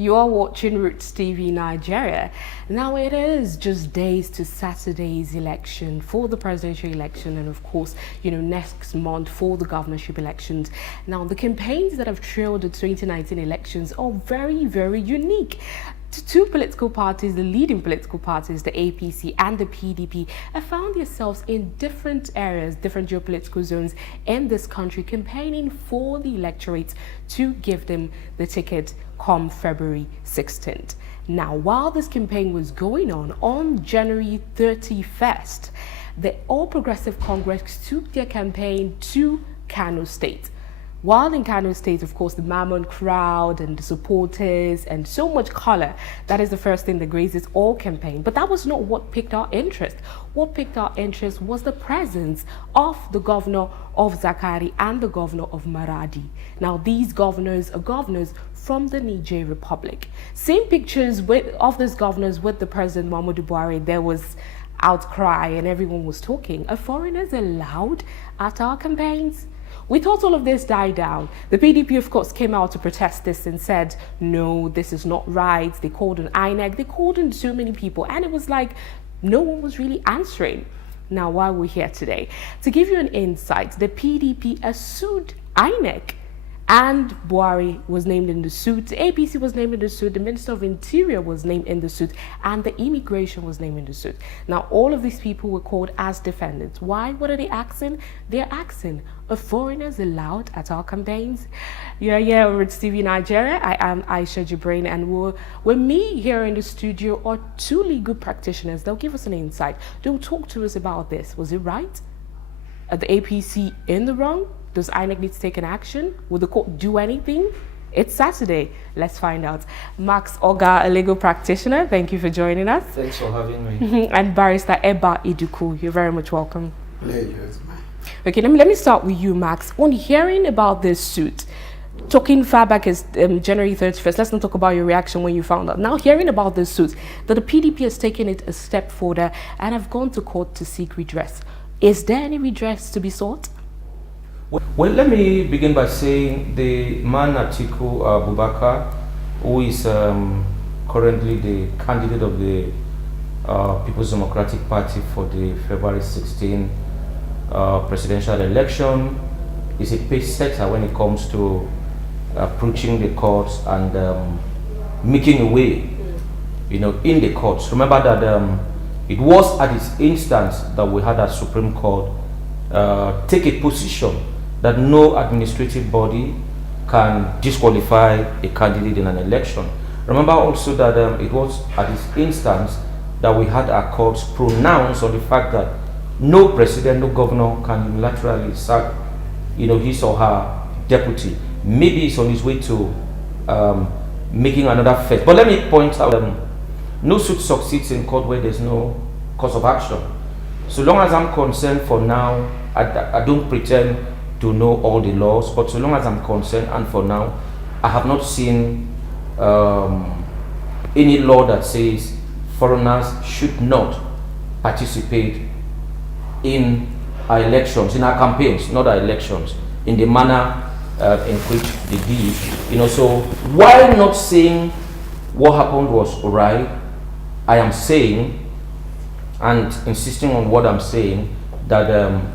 You are watching RootsTV Nigeria. Now it is just days to Saturday's election for the presidential election, and of course, next month for the governorship elections. Now the campaigns that have trailed the 2019 elections are very, very unique. Two political parties, the leading political parties, the APC and the PDP, have found themselves in different areas, different geopolitical zones in this country, campaigning for the electorate to give them the ticket come February 16th. Now, while this campaign was going on January 31st, the All Progressive Congress took their campaign to Kano State. While in Kano State, of course, the Mammon crowd and the supporters and so much color, that is the first thing that grazes all campaign. But that was not what piqued our interest. What piqued our interest was the presence of the governor of Zakari and the governor of Maradi. Now, these governors are governors from the Niger Republic. Same pictures of these governors with the President Muhammadu Buhari. There was outcry and everyone was talking. Are foreigners allowed at our campaigns? We thought all of this died down. The PDP, of course, came out to protest this and said, no, this is not right. They called on INEC. They called on so many people. And it was like no one was really answering. Now, why we're here today? To give you an insight, the PDP has sued INEC. And Buhari was named in the suit, the APC was named in the suit, the Minister of Interior was named in the suit, and the Immigration was named in the suit. Now, all of these people were called as defendants. Why? What are they asking? They're asking, are foreigners allowed at our campaigns? Yeah, RootsTV Nigeria. I am Aisha Jibrain, and with me here in the studio are two legal practitioners. They'll give us an insight. They'll talk to us about this. Was it right? Are the APC in the wrong? Does INEC need to take an action? Will the court do anything? It's Saturday. Let's find out. Max Oga, a legal practitioner, thank you for joining us. Thanks for having me. And Barrister Eba Iduku, you're very much welcome. Pleasure. Okay, let me start with you, Max. On hearing about this suit, talking far back as January 31st, let's not talk about your reaction when you found out. Now, hearing about this suit, that the PDP has taken it a step further and have gone to court to seek redress. Is there any redress to be sought? Well, let me begin by saying the man Atiku Abubakar, who is currently the candidate of the People's Democratic Party for the February 16 presidential election, is a pace setter when it comes to approaching the courts and making a way, in the courts. Remember that it was at his instance that we had a Supreme Court take a position that no administrative body can disqualify a candidate in an election. Remember also that it was at his instance that we had our courts pronounce on the fact that no president, no governor can unilaterally sack, his or her deputy. Maybe he's on his way to making another first. But let me point out, no suit succeeds in court where there's no cause of action. So long as I'm concerned for now, I don't pretend to know all the laws, but so long as I'm concerned, and for now, I have not seen any law that says foreigners should not participate in our elections, in our campaigns, not our elections, in the manner in which they did. So while not saying what happened was alright, I am saying, and insisting on what I'm saying, that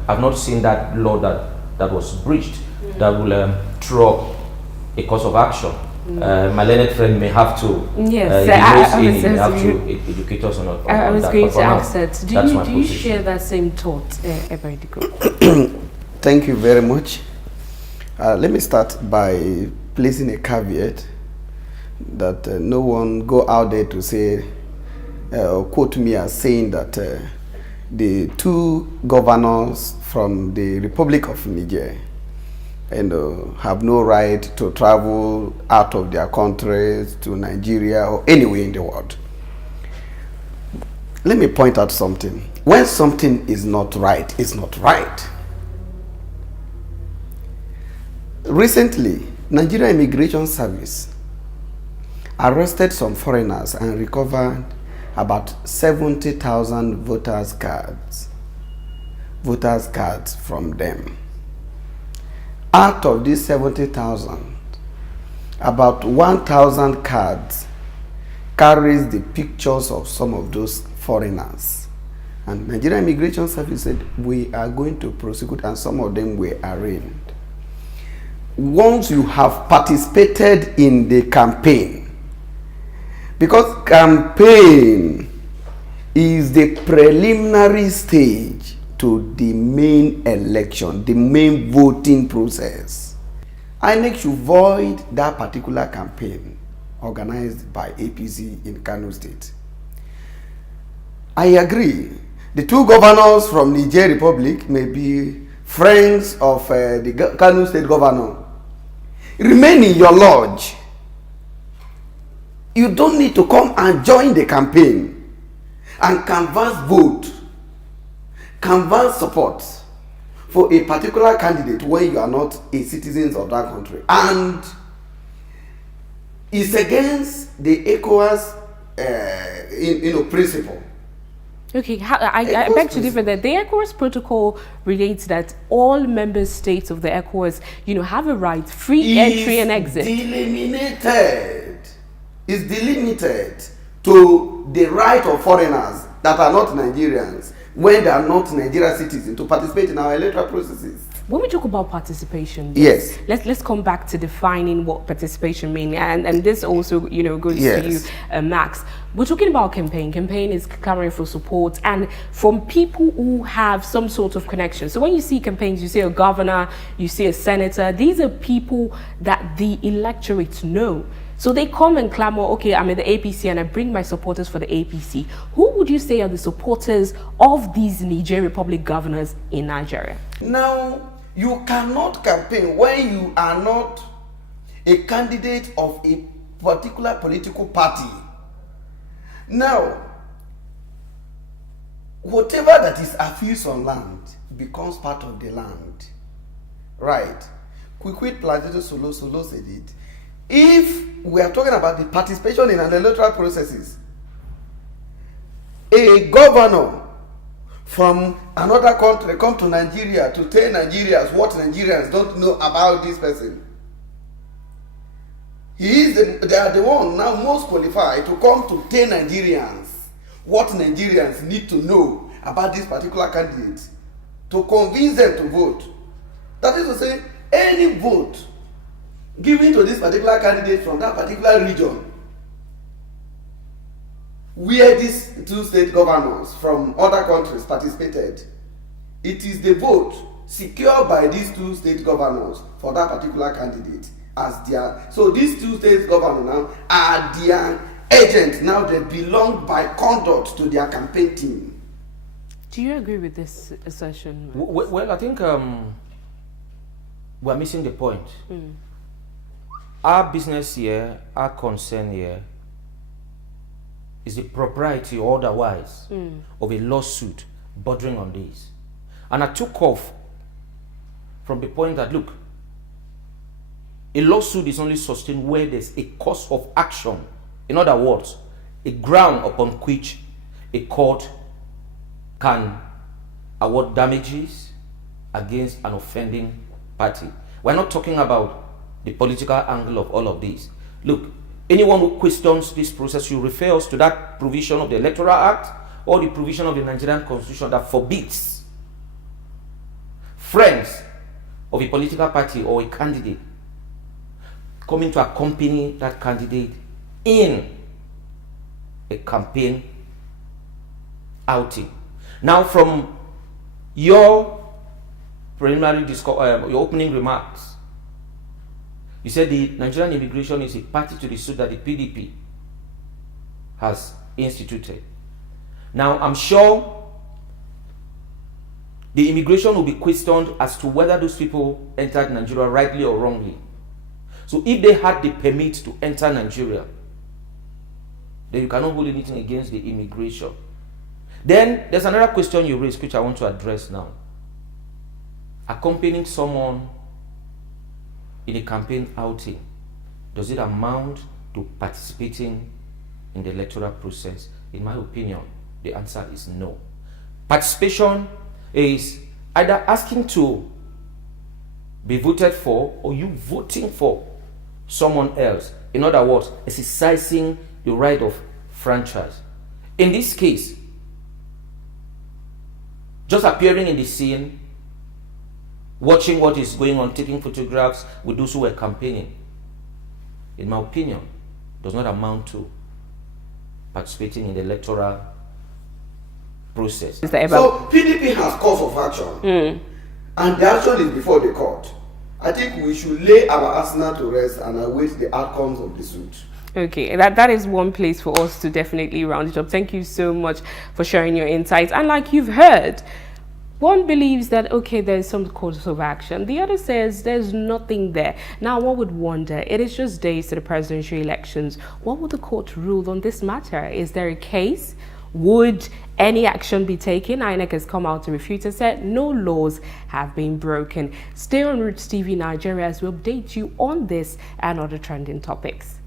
I've not seen that law that was breached that will throw up a cause of action. My learned friend may have to educate us on I was that, going to ask that. Do you share that same thought, Thank you very much. Let me start by placing a caveat that no one go out there to say quote me as saying that the two governors from the Republic of Niger have no right to travel out of their countries to Nigeria or anywhere in the world. Let me point out something. When something is not right, it's not right. Recently, Nigeria Immigration Service arrested some foreigners and recovered about 70,000 voters cards from them. Out of these 70,000, about 1,000 cards carries the pictures of some of those foreigners. And Nigerian Immigration Service said, we are going to prosecute, and some of them were arraigned. Once you have participated in the campaign, because campaign is the preliminary stage to the main election, the main voting process, INEC should void that particular campaign organized by APC in Kano State. I agree. The two governors from Niger Republic may be friends of the Kano State governor. Remain in your lodge. You don't need to come and join the campaign and canvass vote, canvass support for a particular candidate when you are not a citizen of that country. And it's against the ECOWAS principle. Okay, I beg to differ that the ECOWAS protocol relates that all member states of the ECOWAS, have a right, free entry and exit. Is delimited to the right of foreigners that are not Nigerians, when they are not Nigerian citizens, to participate in our electoral processes. When we talk about participation, yes, let's come back to defining what participation means, and this also goes to you, Max. We're talking about campaign. Campaign is clamoring for support and from people who have some sort of connection. So when you see campaigns, you see a governor, you see a senator. These are people that the electorate know. So they come and clamor, okay, I'm in the APC and I bring my supporters for the APC. Who would you say are the supporters of these Niger Republic governors in Nigeria? Now, you cannot campaign when you are not a candidate of a particular political party. Now, whatever that is affixed on land becomes part of the land. Right? Quick Plantation Solo said it. If we are talking about the participation in an electoral processes, a governor from another country come to Nigeria to tell Nigerians what Nigerians don't know about this person. They are the one now most qualified to come to tell Nigerians what Nigerians need to know about this particular candidate, to convince them to vote. That is to say, any vote given to this particular candidate from that particular region, where these two state governors from other countries participated, it is the vote secured by these two state governors for that particular candidate as their. So these two state governors now are their agents. Now they belong by conduct to their campaign team. Do you agree with this assertion? Well, I think we're missing the point. Our business here, our concern here, is the propriety or otherwise of a lawsuit bordering on this. And I took off from the point that, look, a lawsuit is only sustained where there's a cause of action. In other words, a ground upon which a court can award damages against an offending party. We're not talking about the political angle of all of this. Look, anyone who questions this process should refer us to that provision of the Electoral Act or the provision of the Nigerian Constitution that forbids friends of a political party or a candidate coming to accompany that candidate in a campaign outing. Now, from your preliminary your opening remarks, you said the Nigerian immigration is a party to the suit that the PDP has instituted. Now, I'm sure the immigration will be questioned as to whether those people entered Nigeria rightly or wrongly. So if they had the permit to enter Nigeria, then you cannot hold anything against the immigration. Then there's another question you raised, which I want to address now. Accompanying someone in a campaign outing, does it amount to participating in the electoral process? In my opinion, the answer is no. Participation is either asking to be voted for or you voting for someone else. In other words, exercising the right of franchise. In this case, just appearing in the scene, watching what is going on, taking photographs with those who were campaigning, in my opinion, does not amount to participating in the electoral process. So PDP has cause of action, and the action is before the court. I think we should lay our arsenal to rest and await the outcomes of the suit. Okay, that is one place for us to definitely round it up. Thank you so much for sharing your insights. And like you've heard, one believes that, okay, there's some course of action. The other says there's nothing there. Now, one would wonder, it is just days to the presidential elections. What would the court rule on this matter? Is there a case? Would any action be taken? INEC has come out to refute and said no laws have been broken. Stay on RootsTV Nigeria as we update you on this and other trending topics.